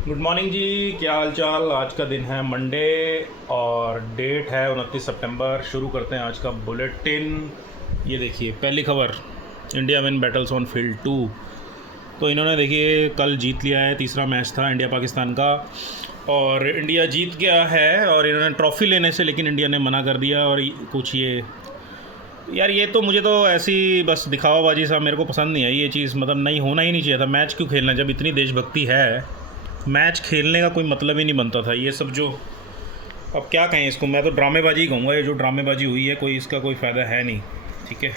Good morning जी। क्या हाल चाल। आज का दिन है मंडे और डेट है 29 सितंबर। शुरू करते हैं आज का बुलेटिन। ये देखिए पहली खबर, India win battles on field 2। तो इन्होंने देखिए कल जीत लिया है, तीसरा मैच था इंडिया पाकिस्तान का और इंडिया जीत गया है। और इन्होंने ट्रॉफ़ी लेने से लेकिन इंडिया ने मना कर दिया। और कुछ ये यार, ये तो मुझे तो ऐसी बस दिखावाबाजी सा मेरे को पसंद नहीं आई ये चीज़। मतलब नहीं होना ही नहीं चाहिए था। मैच क्यों खेलना जब इतनी देशभक्ति है। मैच खेलने का कोई मतलब ही नहीं बनता था ये सब जो। अब क्या कहें इसको, मैं तो ड्रामेबाजी ही कहूँगा। ये जो ड्रामेबाजी हुई है कोई इसका कोई फ़ायदा है नहीं। ठीक है,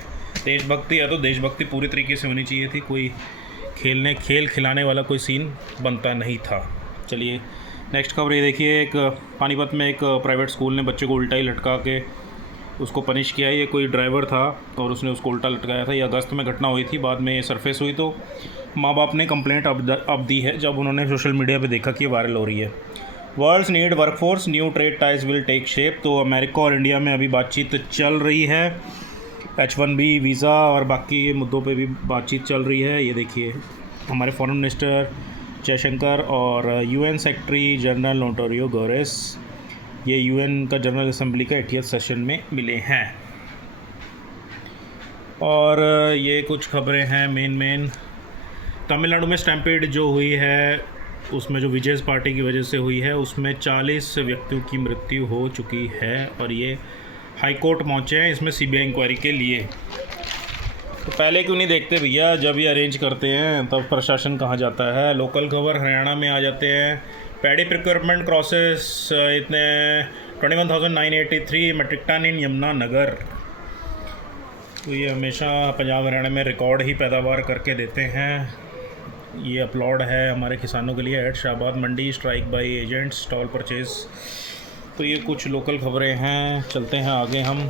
देशभक्ति है तो देशभक्ति पूरी तरीके से होनी चाहिए थी। कोई खेल खिलाने वाला कोई सीन बनता नहीं था। चलिए नेक्स्ट खबर ये देखिए। एक पानीपत में एक प्राइवेट स्कूल ने बच्चे को उल्टा ही लटका के उसको पनिश किया है। ये कोई ड्राइवर था और उसने उसको उल्टा लटकाया था। ये अगस्त में घटना हुई थी, बाद में ये सरफेस हुई तो माँ बाप ने कंप्लेंट अब दी है जब उन्होंने सोशल मीडिया पे देखा कि वायरल हो रही है। World's need workforce, new trade ties will take shape. तो अमेरिका और इंडिया में अभी बातचीत चल रही है। H1B वीज़ा और बाकी मुद्दों पे भी बातचीत चल रही है। ये देखिए हमारे फॉरेन मिनिस्टर जयशंकर और UN सेक्रेटरी जनरल नोटोरियो गोरेस ये UN का जनरल असेंबली का 80th सेशन में मिले हैं। और ये कुछ खबरें हैं मेन तमिलनाडु में स्टैम्पेड जो हुई है उसमें जो विजय पार्टी की वजह से हुई है उसमें 40 व्यक्तियों की मृत्यु हो चुकी है और ये हाई कोर्ट पहुँचे हैं इसमें CBI इंक्वायरी के लिए। तो पहले क्यों नहीं देखते भैया, जब ये अरेंज करते हैं तब प्रशासन कहाँ जाता है। लोकल खबर हरियाणा में आ जाते हैं। पैडी प्रिक्योरमेंट क्रॉसेस इतने 21,983 मेट्रिक टन इन यमुनानगर। तो ये हमेशा पंजाब हरियाणा में रिकॉर्ड ही पैदावार करके देते हैं। ये अपलॉड है हमारे किसानों के लिए। At Shahbad Mandi strike by agents stall purchase. तो ये कुछ लोकल खबरें हैं। चलते हैं आगे हम।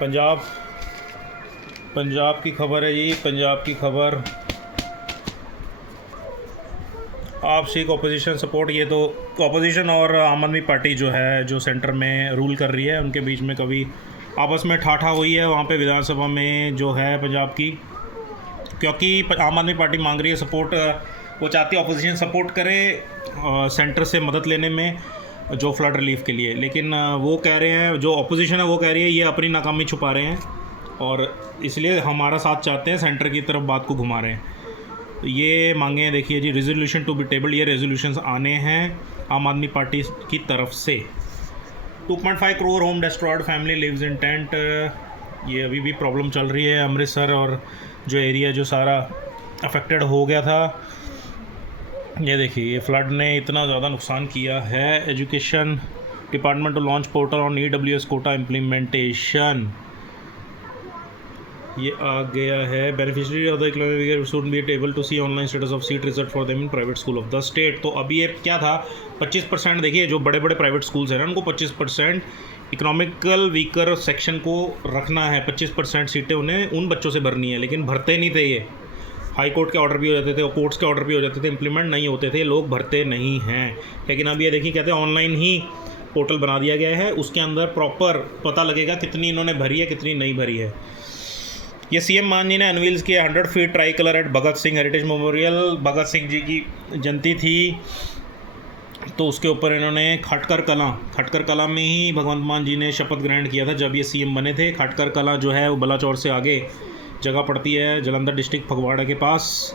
पंजाब की खबर है जी। पंजाब की खबर, आप सीख ऑपोजिशन सपोर्ट। ये तो ऑपोजिशन और आम आदमी पार्टी जो है जो सेंटर में रूल कर रही है उनके बीच में कभी आपस में ठाठा हुई है वहाँ पे विधानसभा में जो है पंजाब की। क्योंकि आम आदमी पार्टी मांग रही है सपोर्ट, वो चाहती है ऑपोजिशन सपोर्ट करे सेंटर से मदद लेने में जो फ्लड रिलीफ के लिए। लेकिन वो कह रहे हैं, जो ऑपोजिशन है वो कह रही है ये अपनी नाकामी छुपा रहे हैं और इसलिए हमारा साथ चाहते हैं, सेंटर की तरफ बात को घुमा रहे हैं। ये मांगे हैं देखिए जी, रेजोल्यूशन टू बी टेबल्ड। ये रेजोल्यूशंस आने हैं आम आदमी पार्टी की तरफ से। 2.5 crore home destroyed, family lives in tent. ये अभी भी प्रॉब्लम चल रही है। अमृतसर और जो एरिया जो सारा अफेक्टेड हो गया था। ये देखिए ये फ्लड ने इतना ज़्यादा नुकसान किया है। Education department to launch portal on EWS quota implementation. ये आ गया है। Beneficiary of the economic weaker should be able to see online status of seat result for them in private school of the state. तो अभी ये क्या था, 25%। देखिए जो बड़े बड़े प्राइवेट स्कूल्स हैं ना उनको 25% इकोनॉमिकल वीकर सेक्शन को रखना है। 25% सीटें उन्हें उन बच्चों से भरनी है, लेकिन भरते नहीं थे। ये हाई कोर्ट के ऑर्डर भी हो जाते थे और कोर्ट्स के ऑर्डर भी हो जाते थे, इंप्लीमेंट नहीं होते थे, लोग भरते नहीं हैं। लेकिन अब ये देखिए कहते हैं ऑनलाइन ही पोर्टल बना दिया गया है, उसके अंदर प्रॉपर पता लगेगा कितनी इन्होंने भरी है कितनी नहीं भरी है। ये CM मान जी ने अनवील्स किया 100 feet try colour eight Bhagat Singh heritage memorial. Bhagat Singh ji की जयंती थी तो उसके ऊपर इन्होंने खटकर कलां में ही भगवंत मान जी ने शपथ ग्रहण किया था जब ये CM बने थे। खटकर कलां जो है वो बलाचौर से आगे जगह पड़ती है, जालंधर डिस्ट्रिक्ट फगवाड़ा के पास।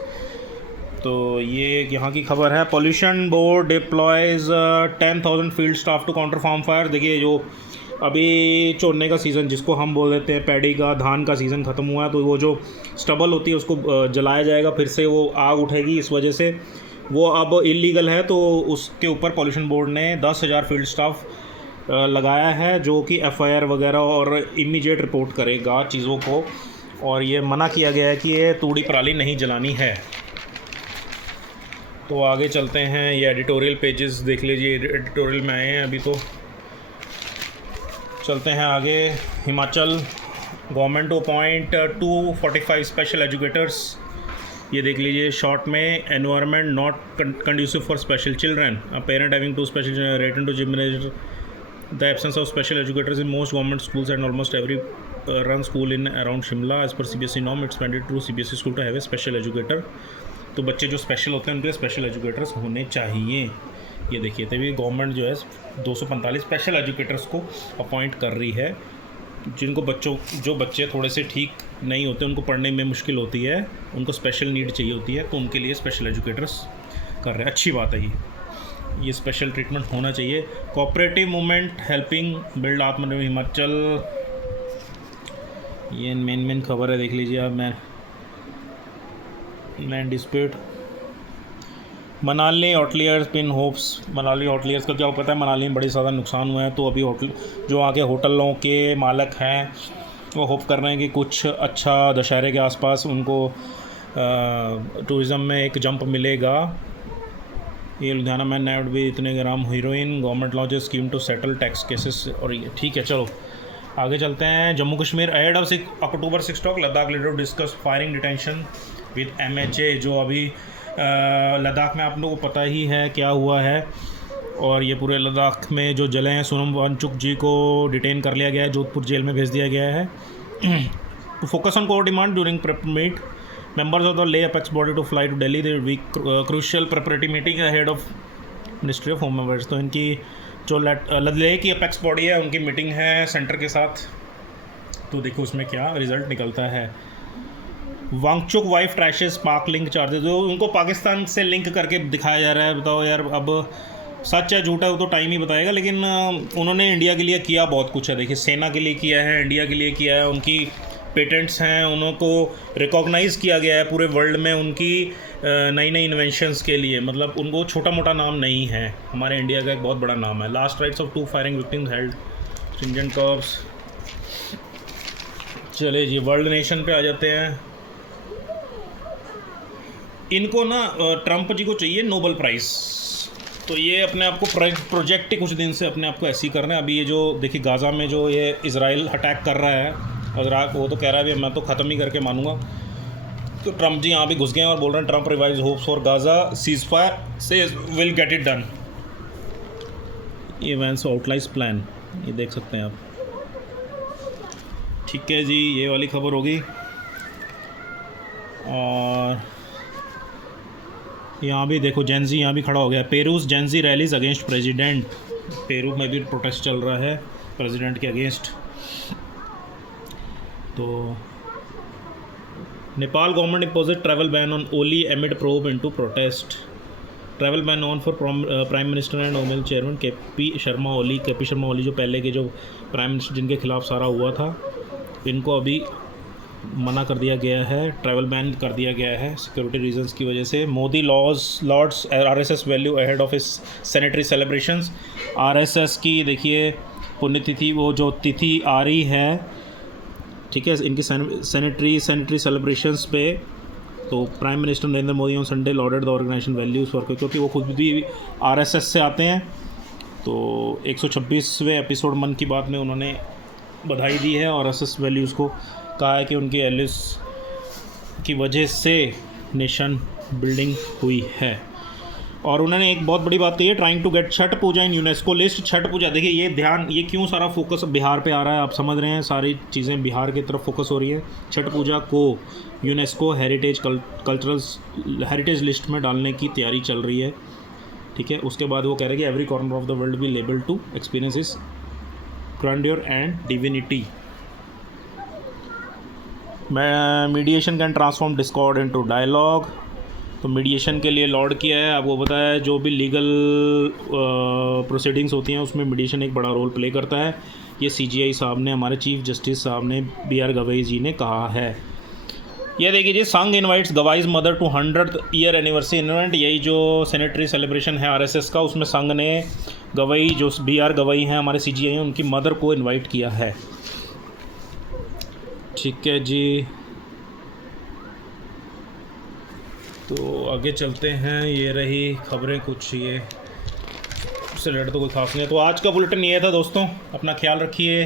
तो ये यहाँ की खबर है। Pollution board deploys 10,000 field staff to counter farm fire. देखिए जो अभी चोरने का सीज़न जिसको हम बोल देते हैं, पैडी का धान का सीज़न ख़त्म हुआ है, तो वो जो स्टबल होती है उसको जलाया जाएगा, फिर से वो आग उठेगी। इस वजह से वो अब इलीगल है। तो उसके ऊपर पॉल्यूशन बोर्ड ने 10,000 फील्ड स्टाफ लगाया है जो कि FIR वगैरह और इमीडिएट रिपोर्ट करेगा चीज़ों को। और ये मना किया गया है कि ये तूड़ी पराली नहीं जलानी है। तो आगे चलते हैं। ये एडिटोरियल पेजेस देख लीजिए, एडिटोरियल में आए हैं अभी। तो चलते हैं आगे। Himachal government to appoint 245 special educators. ये देख लीजिए शॉर्ट में, environment not conducive for special children, a parent having to special rated to जिम्मेज the absence of special educators in most government schools and almost every run school in around Shimla. As per CBSE norm, it's mandatory to CBSE school to have a special educator. तो बच्चे जो special होते हैं उनके special educators होने चाहिए। ये देखिए, तभी गवर्नमेंट जो है 245 स्पेशल एजुकेटर्स को अपॉइंट कर रही है, जिनको जो बच्चे थोड़े से ठीक नहीं होते, उनको पढ़ने में मुश्किल होती है, उनको स्पेशल नीड चाहिए होती है, तो उनके लिए स्पेशल एजुकेटर्स कर रहे हैं। अच्छी बात है ये स्पेशल ट्रीटमेंट होना चाहिए। कोऑपरेटिव मूवमेंट हेल्पिंग बिल्ड आत्मनिर्भर हिमाचल, ये मेन खबर है, देख लीजिए आप। Man dispute Manali hoteliers pin hopes. Manali hoteliers का क्या पता है, मनाली में बड़ी ज़्यादा नुकसान हुआ है, तो अभी जो आगे होटलों के मालिक हैं वो होप कर रहे हैं कि कुछ अच्छा दशहरे के आसपास उनको टूरिज़म में एक जंप मिलेगा। ये लुधियाना मैन नाइट भी इतने gram heroin, government launch scheme to settle tax cases. और ये ठीक है, चलो आगे चलते हैं। Jammu Kashmir ahead of October 6 talk, Ladakh leader discuss firing detention with MHA। जो अभी लद्दाख में आप लोगों को पता ही है क्या हुआ है, और ये पूरे लद्दाख में जो जले हैं, सोनम वांगचुक जी को डिटेन कर लिया गया है, जोधपुर जेल में भेज दिया गया है। To focus on core demand during prep meet, members of the Leh apex body to fly to Delhi, there will be crucial preparatory meeting ahead of Ministry of Home Affairs। तो इनकी जो लेह की apex body है उनकी meeting है centre के साथ, तो देखो उसमें क्या रिजल्ट निकलता है। वांगचुक वाइफ ट्रैशेस पाक लिंक चार्जेस, जो उनको पाकिस्तान से लिंक करके दिखाया जा रहा है। बताओ यार, अब सच है झूठा है वो तो टाइम ही बताएगा, लेकिन उन्होंने इंडिया के लिए किया बहुत कुछ है। देखिए, सेना के लिए किया है, इंडिया के लिए किया है, उनकी पेटेंट्स हैं, उनको रिकॉग्नाइज़ किया गया है पूरे वर्ल्ड में उनकी नई नई इन्वेंशंस के लिए। मतलब उनको छोटा मोटा नाम नहीं है, हमारे इंडिया का एक बहुत बड़ा नाम है। Last rites of 2 firing victims held stringent curves. चले जी, वर्ल्ड नेशन पे आ जाते हैं। इनको ना ट्रंप जी को चाहिए नोबेल प्राइज़, तो ये अपने आप को प्रोजेक्ट ही कुछ दिन से अपने आप को ऐसे ही कर रहे हैं। अभी ये जो देखिए गाज़ा में जो ये इज़राइल अटैक कर रहा है, इराक, वो तो कह रहा है मैं तो ख़त्म ही करके मानूंगा, तो ट्रंप जी यहाँ भी घुस गए हैं और बोल रहे हैं Trump revise hopes for Gaza cease fire से विल गेट इट डन। ये वैंस आउटलाइज प्लान, ये देख सकते हैं आप। ठीक है जी, ये वाली खबर होगी। और यहाँ भी देखो जेंजी यहाँ भी खड़ा हो गया। Peru's Gen Z rallies against president, Peru में भी प्रोटेस्ट चल रहा है प्रेसिडेंट के अगेंस्ट। तो Nepal government imposed travel ban on Oli amid probe into protest. Travel ban on for prime minister and UML chairman KP Sharma Oli जो पहले के जो प्राइम मिनिस्टर जिनके खिलाफ सारा हुआ था, इनको अभी मना कर दिया गया है, ट्रैवल बैन कर दिया गया है सिक्योरिटी रीजंस की वजह से। Modi lauds RSS value ahead of its centenary celebrations. RSS की देखिए पुण्यतिथि, वो जो तिथि आ रही है, ठीक है, इनकी सैनिटरी सेलिब्रेशंस पे, तो prime minister Narendra Modi on Sunday lauded the organisation values for, क्योंकि वो खुद भी RSS से आते हैं। तो 126वें एपिसोड मन की बात में उन्होंने बधाई दी है और RSS वैल्यूज़ को, कहा है कि उनकी वैल्यूज़ की वजह से नेशन बिल्डिंग हुई है। और उन्होंने एक बहुत बड़ी बात कही है, trying to get Chhath Puja in UNESCO list. Chhath Puja देखिए, ये क्यों सारा फोकस बिहार पे आ रहा है, आप समझ रहे हैं, सारी चीज़ें बिहार की तरफ फोकस हो रही है। छठ पूजा को यूनेस्को हेरिटेज लिस्ट में डालने की तैयारी चल रही है, ठीक है। उसके बाद वो कह रहे हैं कि every corner of the world be able to experience its grandeur and divinity. Mediation can transform discord into dialogue. तो मीडिएशन के लिए लॉर्ड किया है, आपको पता है जो भी लीगल प्रोसीडिंग्स होती हैं उसमें मीडिएशन एक बड़ा रोल प्ले करता है। ये CGI साहब ने, हमारे चीफ जस्टिस साहब ने, BR गवई जी ने कहा है। ये देखिए जी, Sangh invites Gavai's mother to 100th year anniversary event. यही जो सैनिटरी सेलिब्रेशन है RSS का, उसमें संघ ने गवई, जो BR गवई हैं हमारे CGI हैं, उनकी मदर को इन्वाइट किया है। ठीक है जी, तो आगे चलते हैं। ये रही खबरें कुछ, ये उससे रिलेटेड तो कोई खास नहीं है। तो आज का बुलेटिन ये था दोस्तों, अपना ख्याल रखिए,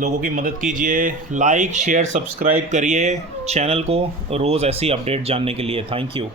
लोगों की मदद कीजिए, लाइक शेयर सब्सक्राइब करिए चैनल को रोज़ ऐसी अपडेट जानने के लिए। Thank you.